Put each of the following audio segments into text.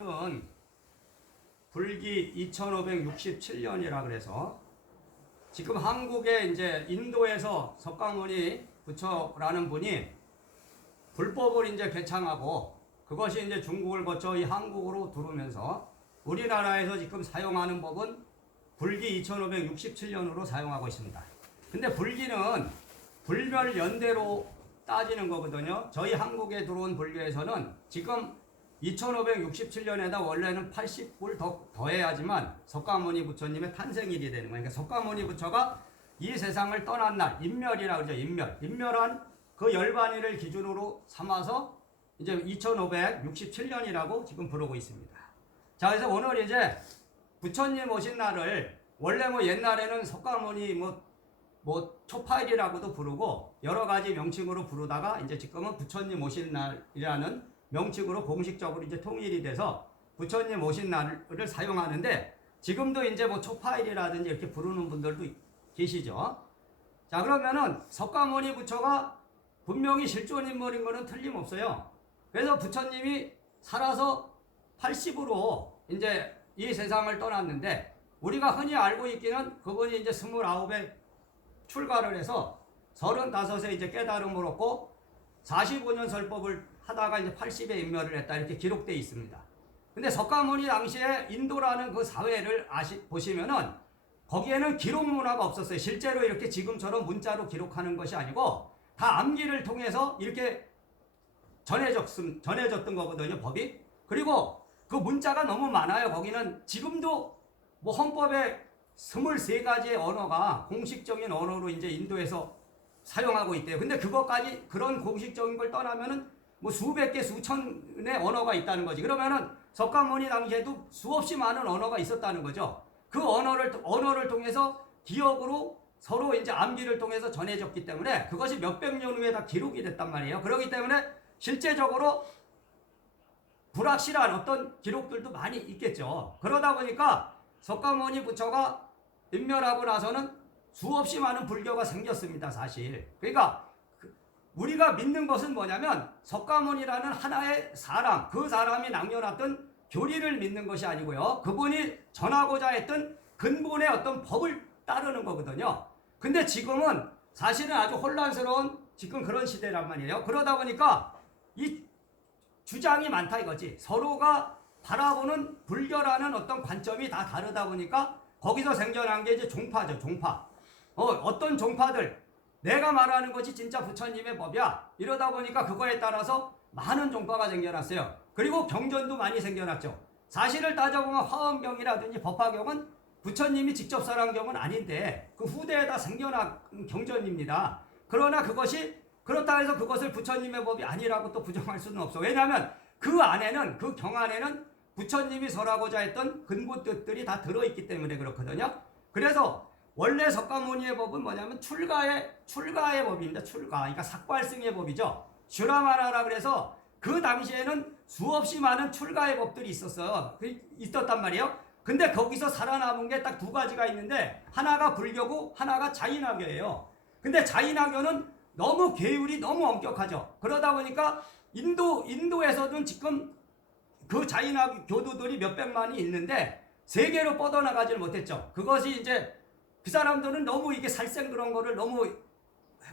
은 불기 2567년이라 그래서 지금 한국에 이제 인도에서 석가모니 부처라는 분이 불법을 이제 개창하고 그것이 이제 중국을 거쳐 이 한국으로 들어오면서 우리나라에서 지금 사용하는 법은 불기 2567년으로 사용하고 있습니다. 근데 불기는 불멸연대로 따지는 거거든요. 저희 한국에 들어온 불교에서는 지금 2567년에다 원래는 80불 더해야지만 석가모니 부처님의 탄생일이 되는 거예요. 그러니까 석가모니 부처가 이 세상을 떠난 날, 인멸이라고 그러죠. 인멸한 그 열반일을 기준으로 삼아서 이제 2567년이라고 지금 부르고 있습니다. 자, 그래서 오늘 이제 부처님 오신 날을 원래 옛날에는 석가모니 초파일이라고도 부르고 여러 가지 명칭으로 부르다가 이제 지금은 부처님 오신 날이라는 명칭으로 공식적으로 이제 통일이 돼서 부처님 오신 날을 사용하는데 지금도 이제 초파일이라든지 이렇게 부르는 분들도 계시죠. 자, 그러면은 석가모니 부처가 분명히 실존 인물인 거는 틀림없어요. 그래서 부처님이 살아서 80으로 이제 이 세상을 떠났는데 우리가 흔히 알고 있기는 그분이 이제 29에 출가를 해서 35에 이제 깨달음을 얻고 45년 설법을 하다가 이제 80에 인멸을 했다 이렇게 기록되어 있습니다. 근데 석가모니 당시에 인도라는 그 사회를 보시면은 거기에는 기록 문화가 없었어요. 실제로 이렇게 지금처럼 문자로 기록하는 것이 아니고 다 암기를 통해서 이렇게 전해졌던 거거든요, 법이. 그리고 그 문자가 너무 많아요. 거기는 지금도 헌법에 23가지의 언어가 공식적인 언어로 이제 인도에서 사용하고 있대요. 근데 그것까지 그런 공식적인 걸 떠나면은 수백 개, 수천의 언어가 있다는 거지. 그러면은 석가모니 당시에도 수없이 많은 언어가 있었다는 거죠. 그 언어를 통해서 기억으로 서로 이제 암기를 통해서 전해졌기 때문에 그것이 몇백 년 후에 다 기록이 됐단 말이에요. 그렇기 때문에 실제적으로 불확실한 어떤 기록들도 많이 있겠죠. 그러다 보니까 석가모니 부처가 인멸하고 나서는 수없이 많은 불교가 생겼습니다, 사실. 그러니까 우리가 믿는 것은 뭐냐면 석가모니라는 하나의 사람, 그 사람이 남겨놨던 교리를 믿는 것이 아니고요. 그분이 전하고자 했던 근본의 어떤 법을 따르는 거거든요. 근데 지금은 사실은 아주 혼란스러운 지금 그런 시대란 말이에요. 그러다 보니까 이 주장이 많다 이거지. 서로가 바라보는 불교라는 어떤 관점이 다 다르다 보니까 거기서 생겨난 게 이제 종파죠, 종파. 어떤 종파들, 내가 말하는 것이 진짜 부처님의 법이야. 이러다 보니까 그거에 따라서 많은 종파가 생겨났어요. 그리고 경전도 많이 생겨났죠. 사실을 따져보면 화엄경이라든지 법화경은 부처님이 직접 설한 경은 아닌데 그 후대에다 생겨난 경전입니다. 그러나 그것이 그렇다 해서 그것을 부처님의 법이 아니라고 또 부정할 수는 없어. 왜냐하면 그 안에는, 그 경 안에는 부처님이 설하고자 했던 근본 뜻들이 다 들어있기 때문에 그렇거든요. 그래서 원래 석가모니의 법은 뭐냐면 출가의 법입니다. 출가. 그러니까 삭발승의 법이죠. 슈라마라라 그래서 그 당시에는 수없이 많은 출가의 법들이 있었단 말이에요. 근데 거기서 살아남은 게 딱 두 가지가 있는데 하나가 불교고 하나가 자인학교예요. 근데 자인학교는 너무 계율이 너무 엄격하죠. 그러다 보니까 인도에서는 지금 그 자인학 교도들이 몇백만이 있는데 세계로 뻗어나가질 못했죠. 그것이 이제 그 사람들은 너무 이게 살생 그런 거를 너무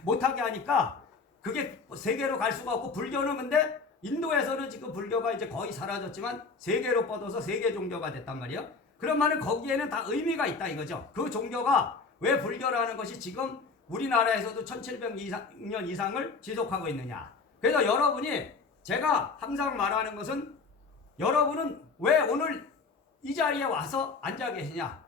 못하게 하니까 그게 세계로 갈 수가 없고 불교는 근데 인도에서는 지금 불교가 이제 거의 사라졌지만 세계로 뻗어서 세계 종교가 됐단 말이에요. 그런 말은 거기에는 다 의미가 있다 이거죠. 그 종교가 왜 불교라는 것이 지금 우리나라에서도 1700년 이상을 지속하고 있느냐. 그래서 여러분이 제가 항상 말하는 것은 여러분은 왜 오늘 이 자리에 와서 앉아 계시냐.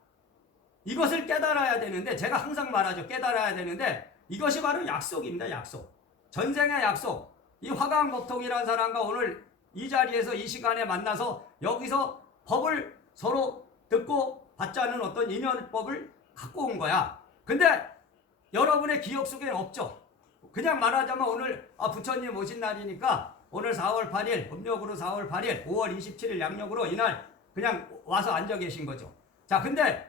이것을 깨달아야 되는데 제가 항상 말하죠. 깨달아야 되는데 이것이 바로 약속입니다. 약속. 전생의 약속. 이 화강목통이라는 사람과 오늘 이 자리에서 이 시간에 만나서 여기서 법을 서로 듣고 받자는 어떤 인연법을 갖고 온 거야. 근데 여러분의 기억 속에는 없죠. 그냥 말하자면 오늘 부처님 오신 날이니까 오늘 4월 8일 음력으로 4월 8일 5월 27일 양력으로 이날 그냥 와서 앉아 계신 거죠. 자, 근데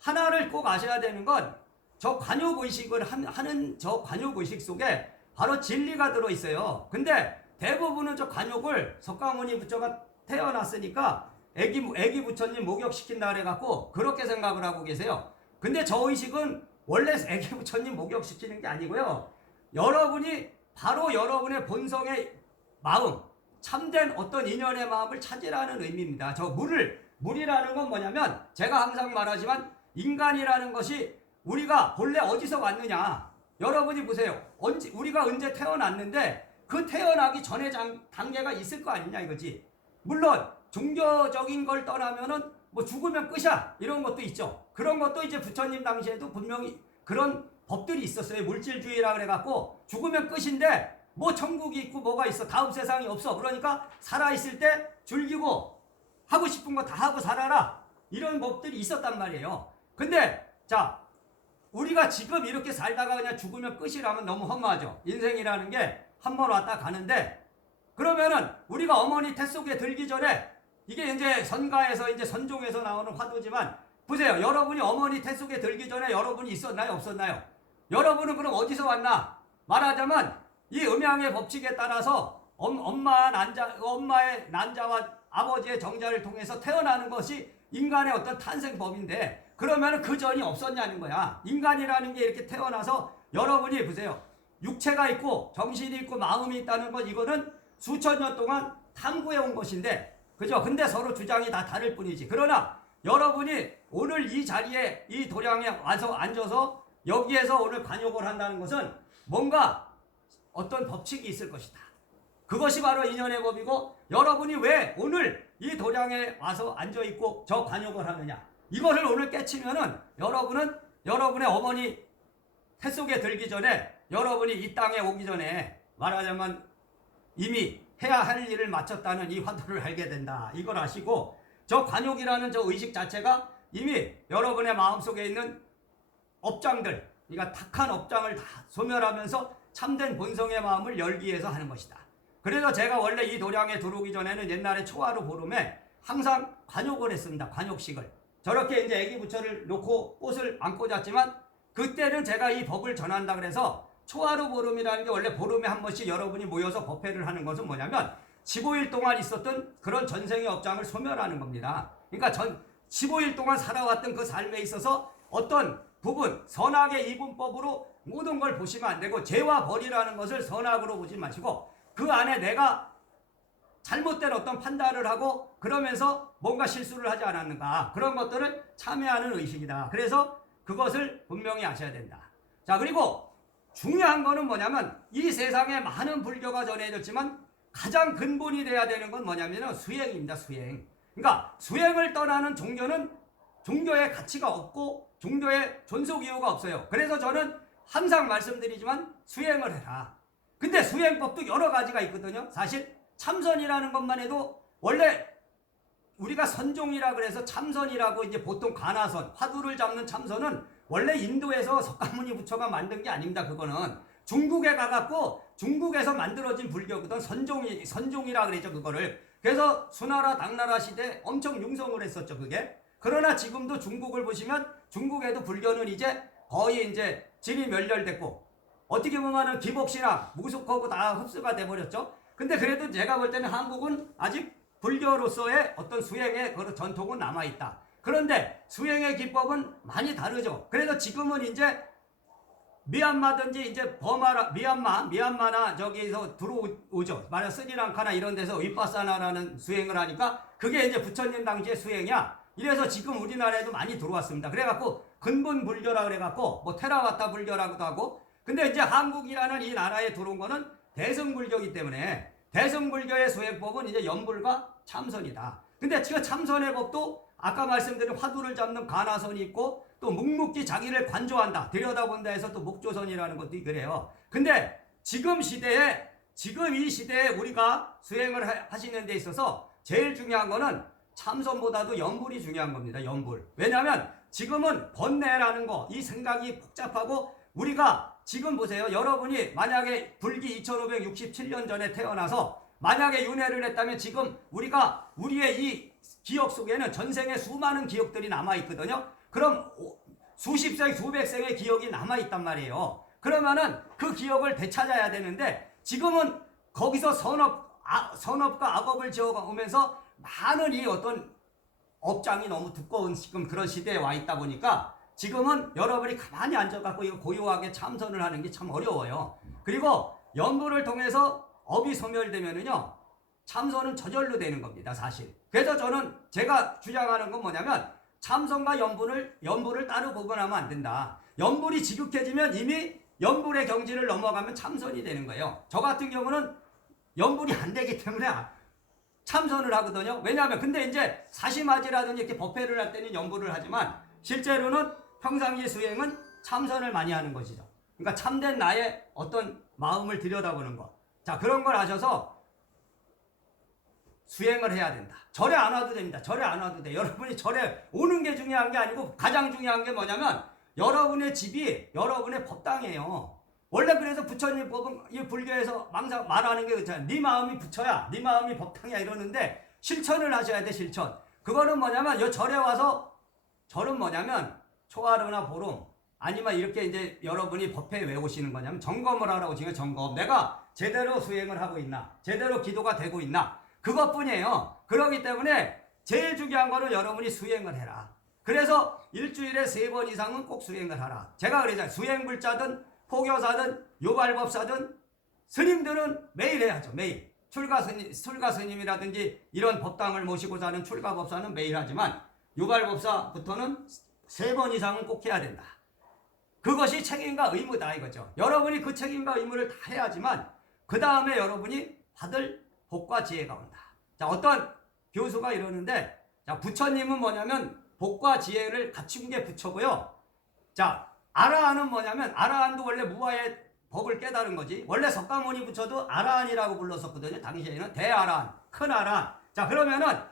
하나를 꼭 아셔야 되는 건 저 관욕의식을 하는 저 관욕의식 속에 바로 진리가 들어있어요. 근데 대부분은 저 관욕을 석가모니 부처가 태어났으니까 애기 부처님 목욕시킨다 그래갖고 그렇게 생각을 하고 계세요. 근데 저 의식은 원래 애기 부처님 목욕시키는 게 아니고요. 여러분이 바로 여러분의 본성의 마음, 참된 어떤 인연의 마음을 찾으라는 의미입니다. 저 물이라는 건 뭐냐면 제가 항상 말하지만 인간이라는 것이 우리가 본래 어디서 왔느냐. 여러분이 보세요. 우리가 언제 태어났는데 그 태어나기 전에 단계가 있을 거 아니냐 이거지. 물론 종교적인 걸 떠나면은 뭐 죽으면 끝이야 이런 것도 있죠. 그런 것도 이제 부처님 당시에도 분명히 그런 법들이 있었어요. 물질주의라 그래갖고 죽으면 끝인데 뭐 천국이 있고 뭐가 있어. 다음 세상이 없어. 그러니까 살아있을 때 즐기고 하고 싶은 거 다 하고 살아라. 이런 법들이 있었단 말이에요. 근데 자 우리가 지금 이렇게 살다가 그냥 죽으면 끝이라면 너무 허무하죠. 인생이라는 게 한 번 왔다 가는데 그러면은 우리가 어머니 태 속에 들기 전에 이게 이제 선가에서 이제 선종에서 나오는 화두지만 보세요. 여러분이 어머니 태 속에 들기 전에 여러분이 있었나요? 없었나요? 여러분은 그럼 어디서 왔나? 말하자면 이 음양의 법칙에 따라서 엄마의 난자와 아버지의 정자를 통해서 태어나는 것이 인간의 어떤 탄생법인데 그러면 그 전이 없었냐는 거야. 인간이라는 게 이렇게 태어나서 여러분이 보세요. 육체가 있고 정신이 있고 마음이 있다는 건 이거는 수천 년 동안 탐구해 온 것인데 그죠? 근데 서로 주장이 다 다를 뿐이지. 그러나 여러분이 오늘 이 자리에 이 도량에 와서 앉아서 여기에서 오늘 관욕을 한다는 것은 뭔가 어떤 법칙이 있을 것이다. 그것이 바로 인연의 법이고 여러분이 왜 오늘 이 도량에 와서 앉아있고 저 관욕을 하느냐. 이거를 오늘 깨치면은 여러분은 여러분의 어머니 태 속에 들기 전에 여러분이 이 땅에 오기 전에 말하자면 이미 해야 할 일을 마쳤다는 이 화두를 알게 된다. 이걸 아시고 저 관욕이라는 저 의식 자체가 이미 여러분의 마음속에 있는 업장들 그러니까 탁한 업장을 다 소멸하면서 참된 본성의 마음을 열기 위해서 하는 것이다. 그래서 제가 원래 이 도량에 들어오기 전에는 옛날에 초하루 보름에 항상 관욕을 했습니다. 관욕식을. 저렇게 이제 애기 부처를 놓고 꽃을 안 꽂았지만 그때는 제가 이 법을 전한다 그래서 초하루 보름이라는 게 원래 보름에 한 번씩 여러분이 모여서 법회를 하는 것은 뭐냐면 15일 동안 있었던 그런 전생의 업장을 소멸하는 겁니다. 그러니까 15일 동안 살아왔던 그 삶에 있어서 어떤 부분, 선악의 이분법으로 모든 걸 보시면 안 되고 죄와 벌이라는 것을 선악으로 보지 마시고 그 안에 내가 잘못된 어떤 판단을 하고 그러면서 뭔가 실수를 하지 않았는가 그런 것들을 참여하는 의식이다. 그래서 그것을 분명히 아셔야 된다. 자 그리고 중요한 거는 뭐냐면 이 세상에 많은 불교가 전해졌지만 가장 근본이 돼야 되는 건 뭐냐면 수행입니다. 수행. 그러니까 수행을 떠나는 종교는 종교의 가치가 없고 종교의 존속 이유가 없어요. 그래서 저는 항상 말씀드리지만 수행을 해라. 근데 수행법도 여러 가지가 있거든요. 사실 참선이라는 것만 해도 원래 우리가 선종이라 그래서 참선이라고 이제 보통 가나선, 화두를 잡는 참선은 원래 인도에서 석가모니 부처가 만든 게 아닙니다. 그거는 중국에 가갖고 중국에서 만들어진 불교거든. 선종이라 그랬죠. 그거를. 그래서 수나라 당나라 시대 엄청 융성을 했었죠. 그게. 그러나 지금도 중국을 보시면 중국에도 불교는 이제 거의 이제 진이 멸렬됐고 어떻게 보면은 기복신앙, 무속하고 다 흡수가 돼버렸죠. 근데 그래도 제가 볼 때는 한국은 아직 불교로서의 어떤 수행의 그런 전통은 남아있다. 그런데 수행의 기법은 많이 다르죠. 그래서 지금은 이제 미얀마든지 이제 미얀마나 저기서 들어오죠. 만약 스리랑카나 이런 데서 위파사나라는 수행을 하니까 그게 이제 부처님 당시의 수행이야. 이래서 지금 우리나라에도 많이 들어왔습니다. 그래갖고 근본 불교라 그래갖고 뭐 테라와타 불교라고도 하고 근데 이제 한국이라는 이 나라에 들어온 거는 대승불교이기 때문에 대승불교의 수행법은 이제 연불과 참선이다. 근데 그 참선의 법도 아까 말씀드린 화두를 잡는 가나선이 있고 또 묵묵히 자기를 관조한다. 들여다본다 해서 또 목조선이라는 것도 그래요. 근데 지금 이 시대에 우리가 수행을 하시는 데 있어서 제일 중요한 거는 참선보다도 연불이 중요한 겁니다. 연불. 왜냐하면 지금은 번뇌라는 거, 이 생각이 복잡하고 우리가 지금 보세요. 여러분이 만약에 불기 2567년 전에 태어나서 만약에 윤회를 했다면 지금 우리의 이 기억 속에는 전생의 수많은 기억들이 남아있거든요. 그럼 수십 생, 수백 생의 기억이 남아있단 말이에요. 그러면은 그 기억을 되찾아야 되는데 지금은 거기서 선업과 악업을 지어오면서 많은 이 어떤 업장이 너무 두꺼운 지금 그런 시대에 와 있다 보니까 지금은 여러분이 가만히 앉아갖고 이거 고요하게 참선을 하는 게 참 어려워요. 그리고 연불을 통해서 업이 소멸되면은요, 참선은 저절로 되는 겁니다, 사실. 그래서 저는 제가 주장하는 건 뭐냐면 참선과 연불을 따로 구분하면 안 된다. 연불이 지극해지면 이미 연불의 경지를 넘어가면 참선이 되는 거예요. 저 같은 경우는 연불이 안 되기 때문에 참선을 하거든요. 왜냐하면 근데 이제 사시마지라든지 이렇게 법회를 할 때는 연불을 하지만 실제로는 평상시 수행은 참선을 많이 하는 것이죠. 그러니까 참된 나의 어떤 마음을 들여다보는 것. 자, 그런 걸 하셔서 수행을 해야 된다. 절에 안 와도 됩니다. 절에 안 와도 돼. 여러분이 절에 오는 게 중요한 게 아니고 가장 중요한 게 뭐냐면 여러분의 집이 여러분의 법당이에요. 원래 그래서 부처님 법은 이 불교에서 항상 말하는 게 그렇잖아요. 네 마음이 부처야, 네 마음이 법당이야 이러는데 실천을 하셔야 돼. 실천. 그거는 뭐냐면 이 절에 와서 절은 뭐냐면 초하루나 보름 아니면 이렇게 이제 여러분이 법회에 왜 오시는 거냐면 점검을 하라고. 지금 점검. 내가 제대로 수행을 하고 있나, 제대로 기도가 되고 있나, 그것뿐이에요. 그렇기 때문에 제일 중요한 거는 여러분이 수행을 해라. 그래서 일주일에 3번 이상은 꼭 수행을 하라. 제가 그러잖아요. 수행불자든 포교사든 요발법사든 스님들은 매일 해야죠. 매일. 출가 스님이라든지 이런 법당을 모시고 사는 출가법사는 매일 하지만 요발법사부터는 3번 이상은 꼭 해야 된다. 그것이 책임과 의무다 이거죠. 여러분이 그 책임과 의무를 다 해야지만 그 다음에 여러분이 받을 복과 지혜가 온다. 자, 어떤 교수가 이러는데, 자, 부처님은 뭐냐면 복과 지혜를 갖춘 게 부처고요. 자, 아라한은 뭐냐면 아라한도 원래 무아의 법을 깨달은 거지. 원래 석가모니 부처도 아라한이라고 불렀었거든요. 당시에는 대아라한, 큰 아라한. 자, 그러면은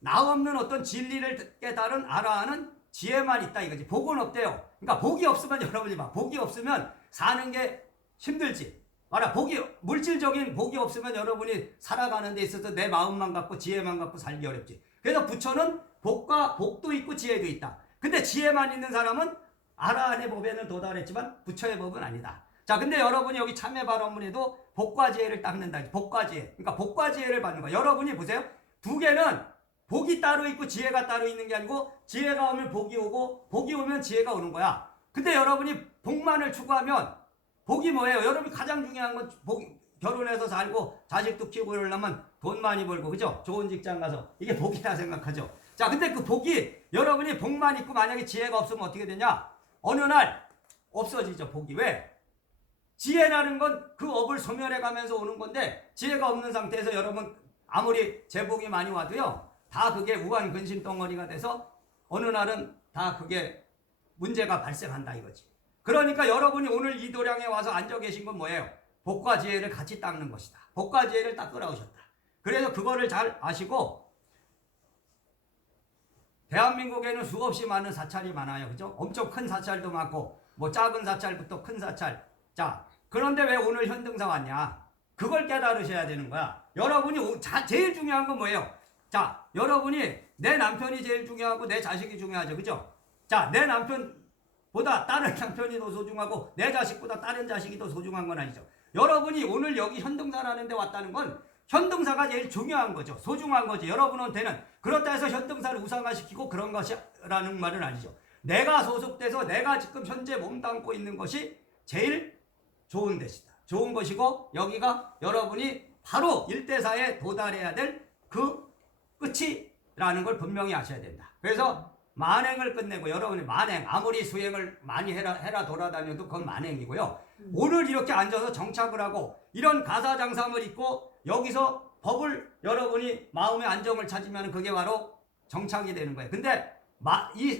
나 없는 어떤 진리를 깨달은 아라한은 지혜만 있다 이거지. 복은 없대요. 그러니까 복이 없으면 여러분이 봐. 복이 없으면 사는 게 힘들지. 봐라, 물질적인 복이 없으면 여러분이 살아가는 데 있어서 내 마음만 갖고 지혜만 갖고 살기 어렵지. 그래서 부처는 복도 있고 지혜도 있다. 근데 지혜만 있는 사람은 아라한의 법에는 도달했지만 부처의 법은 아니다. 자, 근데 여러분이 여기 참회 발언문에도 복과 지혜를 닦는다. 복과 지혜. 그러니까 복과 지혜를 받는 거야. 여러분이 보세요. 두 개는 복이 따로 있고 지혜가 따로 있는 게 아니고 지혜가 오면 복이 오고 복이 오면 지혜가 오는 거야. 근데 여러분이 복만을 추구하면 복이 뭐예요? 여러분이 가장 중요한 건 결혼해서 살고 자식도 키우고 이러려면 돈 많이 벌고, 그죠? 좋은 직장 가서. 이게 복이라 생각하죠. 자, 근데 그 복이 여러분이 복만 있고 만약에 지혜가 없으면 어떻게 되냐? 어느 날 없어지죠, 복이. 왜? 지혜라는 건 그 업을 소멸해 가면서 오는 건데 지혜가 없는 상태에서 여러분 아무리 재복이 많이 와도요, 다 그게 우한 근심 덩어리가 돼서 어느 날은 다 그게 문제가 발생한다 이거지. 그러니까 여러분이 오늘 이 도량에 와서 앉아 계신 건 뭐예요? 복과 지혜를 같이 닦는 것이다. 복과 지혜를 닦으러 오셨다. 그래서 그거를 잘 아시고, 대한민국에는 수없이 많은 사찰이 많아요. 그죠? 엄청 큰 사찰도 많고, 뭐 작은 사찰부터 큰 사찰. 자, 그런데 왜 오늘 현등사 왔냐? 그걸 깨달으셔야 되는 거야. 여러분이 제일 중요한 건 뭐예요? 자, 여러분이 내 남편이 제일 중요하고 내 자식이 중요하죠. 그죠? 자, 내 남편보다 다른 남편이 더 소중하고 내 자식보다 다른 자식이 더 소중한 건 아니죠. 여러분이 오늘 여기 현등사라는 데 왔다는 건 현등사가 제일 중요한 거죠. 소중한 거죠. 여러분한테는. 그렇다 해서 현등사를 우상화시키고 그런 것이라는 말은 아니죠. 내가 소속돼서 내가 지금 현재 몸담고 있는 것이 제일 좋은 것이다. 좋은 것이고, 여기가 여러분이 바로 일대사에 도달해야 될 그 끝이라는 걸 분명히 아셔야 된다. 그래서 만행을 끝내고, 여러분이 만행, 아무리 수행을 많이 해라 돌아다녀도 그건 만행이고요. 오늘 이렇게 앉아서 정착을 하고 이런 가사장삼을 입고 여기서 법을 여러분이 마음의 안정을 찾으면 그게 바로 정착이 되는 거예요. 근데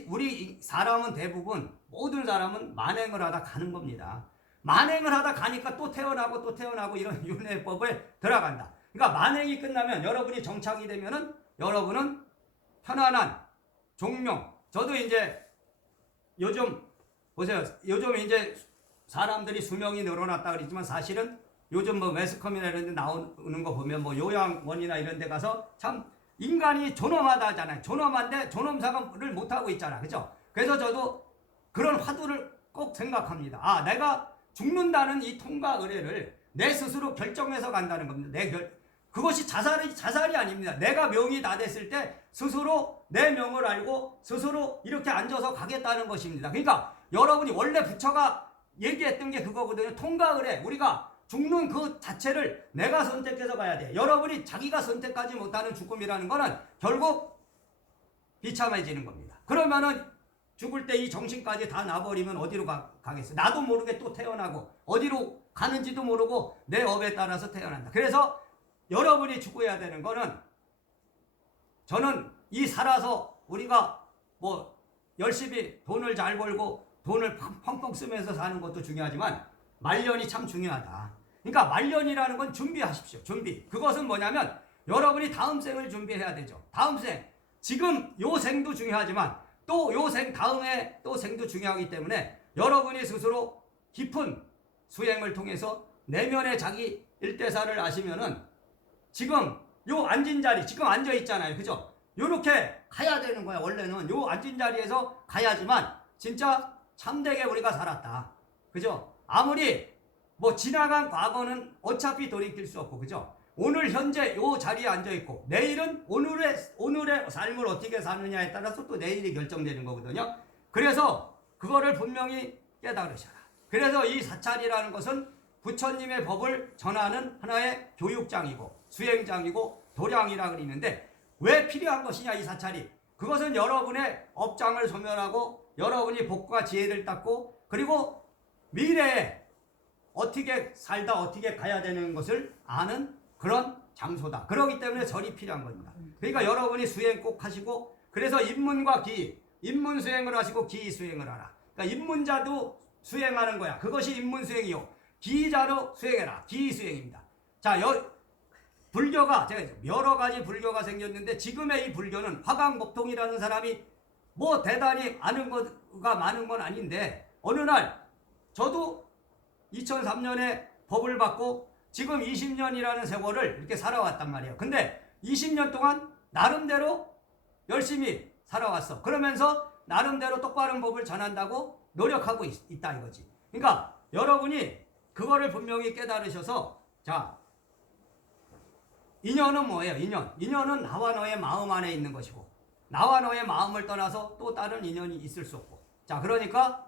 우리 사람은 대부분, 모든 사람은 만행을 하다 가는 겁니다. 만행을 하다 가니까 또 태어나고 이런 윤회법에 들어간다. 그러니까 만행이 끝나면, 여러분이 정착이 되면은 여러분은 편안한 종명. 저도 이제 요즘 보세요. 요즘 이제 사람들이 수명이 늘어났다 그러지만 사실은 요즘 뭐 매스컴이나 이런 데 나오는 거 보면 뭐 요양원이나 이런 데 가서 참 인간이 존엄하다 하잖아요. 존엄한데 존엄사를 못하고 있잖아. 그죠? 그래서 저도 그런 화두를 꼭 생각합니다. 아, 내가 죽는다는 이 통과 의례를 내 스스로 결정해서 간다는 겁니다. 그것이 자살이 아닙니다. 내가 명이 다 됐을 때 스스로 내 명을 알고 스스로 이렇게 앉아서 가겠다는 것입니다. 그러니까 여러분이 원래 부처가 얘기했던 게 그거거든요. 통각을 해. 우리가 죽는 그 자체를 내가 선택해서 가야 돼. 여러분이 자기가 선택하지 못하는 죽음이라는 거는 결국 비참해지는 겁니다. 그러면은 죽을 때 이 정신까지 다 놔버리면 어디로 가겠어? 나도 모르게 또 태어나고 어디로 가는지도 모르고 내 업에 따라서 태어난다. 그래서 여러분이 추구해야 되는 거는, 저는 이 살아서 우리가 뭐 열심히 돈을 잘 벌고 돈을 펑펑 쓰면서 사는 것도 중요하지만 말년이 참 중요하다. 그러니까 말년이라는 건 준비하십시오. 준비. 그것은 뭐냐면 여러분이 다음 생을 준비해야 되죠. 다음 생. 지금 요 생도 중요하지만 또 요 생 다음에 또 생도 중요하기 때문에 여러분이 스스로 깊은 수행을 통해서 내면의 자기 일대사를 아시면은 지금 요 앉은 자리, 지금 앉아 있잖아요. 그죠? 요렇게 가야 되는 거야. 원래는 요 앉은 자리에서 가야지만 진짜 참되게 우리가 살았다. 그죠? 아무리 뭐 지나간 과거는 어차피 돌이킬 수 없고, 그죠? 오늘 현재 요 자리에 앉아 있고 내일은 오늘의 삶을 어떻게 사느냐에 따라서 또 내일이 결정되는 거거든요. 그래서 그거를 분명히 깨달으셔라. 그래서 이 사찰이라는 것은 부처님의 법을 전하는 하나의 교육장이고 수행장이고 도량이라 그러는데, 왜 필요한 것이냐 이 사찰이? 그것은 여러분의 업장을 소멸하고 여러분이 복과 지혜를 닦고 그리고 미래에 어떻게 살다 어떻게 가야 되는 것을 아는 그런 장소다. 그렇기 때문에 절이 필요한 겁니다. 그러니까 여러분이 수행 꼭 하시고, 그래서 입문과 기의, 입문 수행을 하시고 기의 수행을 하라. 그러니까 입문자도 수행하는 거야. 그것이 입문 수행이요. 기의자로 수행해라. 기의 수행입니다. 자, 불교가 제가 여러 가지 불교가 생겼는데 지금의 이 불교는 화강법통이라는 사람이 뭐 대단히 아는 거가 많은 건 아닌데, 어느 날 저도 2003년에 법을 받고 지금 20년이라는 세월을 이렇게 살아왔단 말이에요. 근데 20년 동안 나름대로 열심히 살아왔어. 그러면서 나름대로 똑바른 법을 전한다고 노력하고 있다 이거지. 그러니까 여러분이 그거를 분명히 깨달으셔서, 자, 인연은 뭐예요? 인연은 나와 너의 마음 안에 있는 것이고 나와 너의 마음을 떠나서 또 다른 인연이 있을 수 없고, 자, 그러니까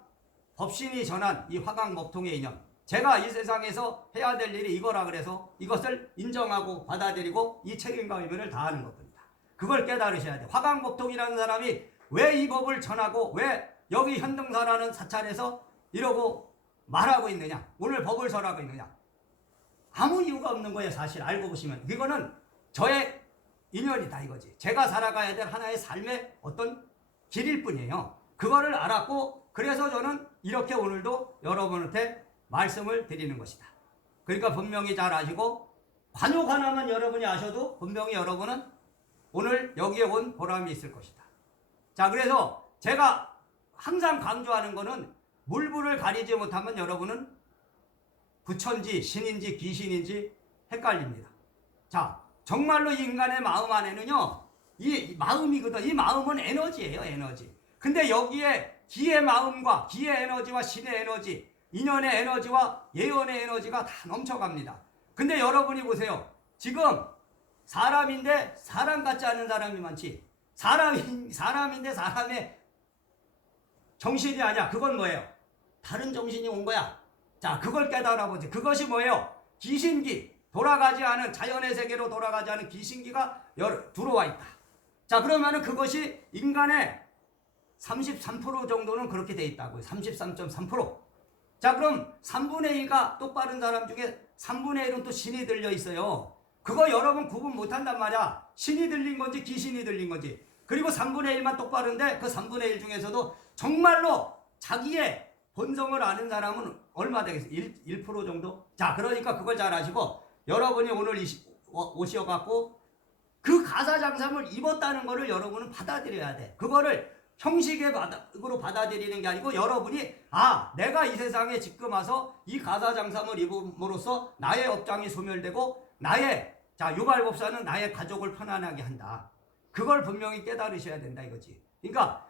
법신이 전한 이 화강법통의 인연, 제가 이 세상에서 해야 될 일이 이거라 그래서 이것을 인정하고 받아들이고 이 책임과 의무를 다하는 겁니다. 그걸 깨달으셔야 돼요. 화강법통이라는 사람이 왜 이 법을 전하고 왜 여기 현등사라는 사찰에서 이러고 말하고 있느냐, 오늘 법을 설하고 있느냐, 아무 이유가 없는 거예요. 사실 알고 보시면 이거는 저의 인연이다 이거지. 제가 살아가야 될 하나의 삶의 어떤 길일 뿐이에요. 그거를 알았고 그래서 저는 이렇게 오늘도 여러분한테 말씀을 드리는 것이다. 그러니까 분명히 잘 아시고 관욕 하나만 여러분이 아셔도 분명히 여러분은 오늘 여기에 온 보람이 있을 것이다. 자, 그래서 제가 항상 강조하는 거는 물불을 가리지 못하면 여러분은 부처인지 신인지 귀신인지 헷갈립니다. 자, 정말로 이 인간의 마음 안에는요, 이 마음이거든. 이 마음은 에너지예요, 에너지. 근데 여기에 기의 마음과 기의 에너지와 신의 에너지, 인연의 에너지와 예언의 에너지가 다 넘쳐갑니다. 근데 여러분이 보세요. 지금 사람인데 사람 같지 않은 사람이 많지. 사람인데 사람의 정신이 아니야. 그건 뭐예요? 다른 정신이 온 거야. 자, 그걸 깨달아보지. 그것이 뭐예요? 귀신기. 돌아가지 않은, 자연의 세계로 돌아가지 않은 귀신기가 들어와 있다. 자, 그러면은 그것이 인간의 33% 정도는 그렇게 돼 있다고요. 33.3%. 자, 그럼 3분의 2가 똑바른 사람 중에 3분의 1은 또 신이 들려 있어요. 그거 여러분 구분 못 한단 말이야. 신이 들린 건지 귀신이 들린 건지. 그리고 3분의 1만 똑바른데 그 3분의 1 중에서도 정말로 자기의 본성을 아는 사람은 얼마 되겠어요? 1% 정도? 자, 그러니까 그걸 잘 아시고 여러분이 오늘 오셔갖고 그 가사장삼을 입었다는 거를 여러분은 받아들여야 돼. 그거를 형식으로 받아들이는 게 아니고 여러분이 내가 이 세상에 지금 와서 이 가사장삼을 입음으로써 나의 업장이 소멸되고 나의 유발법사는 나의 가족을 편안하게 한다. 그걸 분명히 깨달으셔야 된다 이거지. 그러니까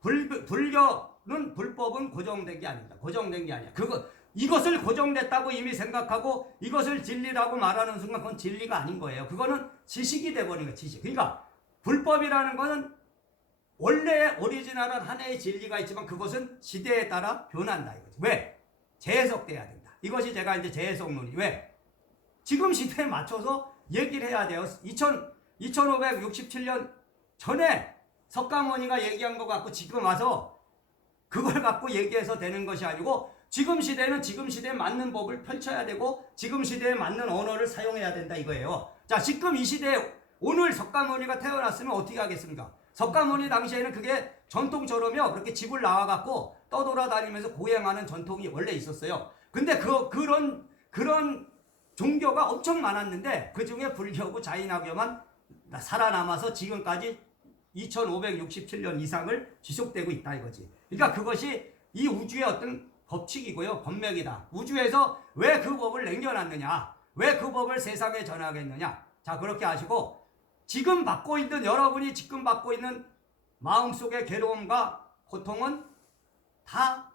불교는 불법은 고정된 게 아닙니다. 고정된 게 아니야. 이것을 고정됐다고 이미 생각하고 이것을 진리라고 말하는 순간 그건 진리가 아닌 거예요. 그거는 지식이 돼버린 거예요. 지식. 그러니까 불법이라는 거는 원래 오리지널한 하나의 진리가 있지만 그것은 시대에 따라 변한다 이거지. 왜? 재해석돼야 된다. 이것이 제가 이제 재해석론이. 왜? 지금 시대에 맞춰서 얘기를 해야 돼요. 2567년 전에 석가모니가 얘기한 것 같고 지금 와서 그걸 갖고 얘기해서 되는 것이 아니고 지금 시대는 지금 시대에 맞는 법을 펼쳐야 되고 지금 시대에 맞는 언어를 사용해야 된다 이거예요. 자, 지금 이 시대에 오늘 석가모니가 태어났으면 어떻게 하겠습니까? 석가모니 당시에는 그게 전통처럼요. 그렇게 집을 나와갖고 떠돌아다니면서 고행하는 전통이 원래 있었어요. 근데 그런 종교가 엄청 많았는데 그 중에 불교고 자인학교만 살아남아서 지금까지 2567년 이상을 지속되고 있다 이거지. 그러니까 그것이 이 우주의 어떤 법칙이고요. 법맥이다. 우주에서 왜 그 법을 남겨놨느냐. 왜 그 법을 세상에 전하겠느냐. 자, 그렇게 아시고 지금 받고 있는 여러분이 지금 받고 있는 마음속의 괴로움과 고통은 다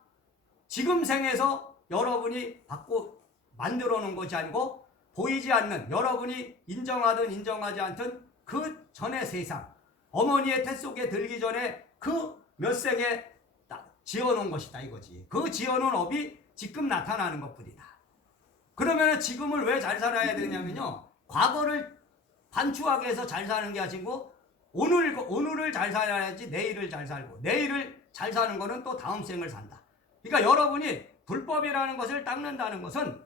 지금 생에서 여러분이 받고 만들어 놓은 것이 아니고 보이지 않는 여러분이 인정하든 인정하지 않든 그 전의 세상 어머니의 태 속에 들기 전에 그 몇 생에 지어놓은 것이다 이거지. 그 지어놓은 업이 지금 나타나는 것뿐이다. 그러면 지금을 왜 잘 살아야 되냐면요. 과거를 반추하게 해서 잘 사는 게 아니고 오늘을 잘 살아야지 내일을 잘 살고 내일을 잘 사는 거는 또 다음 생을 산다. 그러니까 여러분이 불법이라는 것을 닦는다는 것은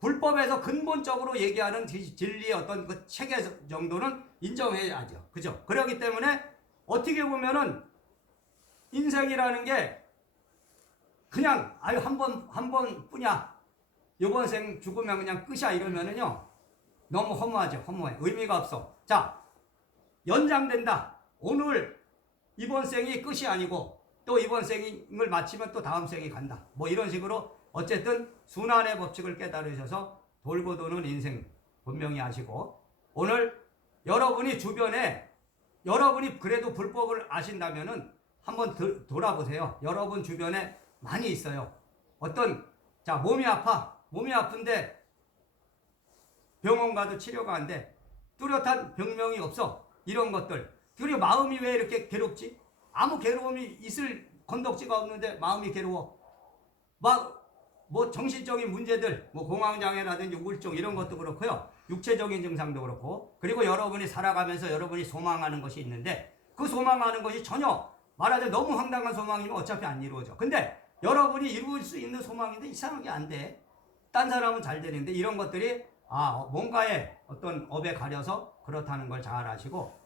불법에서 근본적으로 얘기하는 진리의 어떤 그 체계 정도는 인정해야죠. 그죠? 그렇기 때문에 어떻게 보면은 인생이라는 게 그냥 아유 한 번뿐이야. 이번 생 죽으면 그냥 끝이야 이러면은요. 너무 허무하죠. 허무해. 의미가 없어. 자, 연장된다. 오늘 이번 생이 끝이 아니고 또 이번 생을 마치면 또 다음 생이 간다. 뭐 이런 식으로 어쨌든 순환의 법칙을 깨달으셔서 돌고 도는 인생 분명히 아시고 오늘 여러분이 주변에 여러분이 그래도 불법을 아신다면은 한번 돌아보세요. 여러분 주변에 많이 있어요. 자, 몸이 아파. 몸이 아픈데 병원 가도 치료가 안 돼. 뚜렷한 병명이 없어. 이런 것들. 그리고 마음이 왜 이렇게 괴롭지? 아무 괴로움이 있을 건덕지가 없는데 마음이 괴로워. 뭐 정신적인 문제들, 뭐 공황장애라든지 우울증 이런 것도 그렇고요. 육체적인 증상도 그렇고. 그리고 여러분이 살아가면서 여러분이 소망하는 것이 있는데 그 소망하는 것이 전혀 말하자면 너무 황당한 소망이면 어차피 안 이루어져. 근데 여러분이 이룰 수 있는 소망인데 이상하게 안 돼. 딴 사람은 잘 되는데 이런 것들이 뭔가의 어떤 업에 가려서 그렇다는 걸 잘 아시고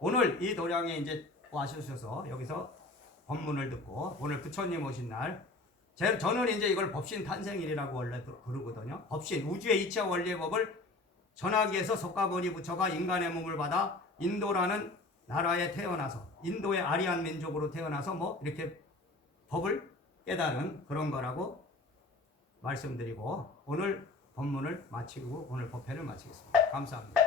오늘 이 도량에 이제 와주셔서 여기서 법문을 듣고 오늘 부처님 오신 날 저는 이제 이걸 법신 탄생일이라고 원래 부르거든요. 법신 우주의 이차 원리의 법을 전하기 위해서 석가모니 부처가 인간의 몸을 받아 인도라는 나라에 태어나서 인도의 아리안 민족으로 태어나서 뭐 이렇게 법을 깨달은 그런 거라고 말씀드리고 오늘 법문을 마치고 오늘 법회를 마치겠습니다. 감사합니다.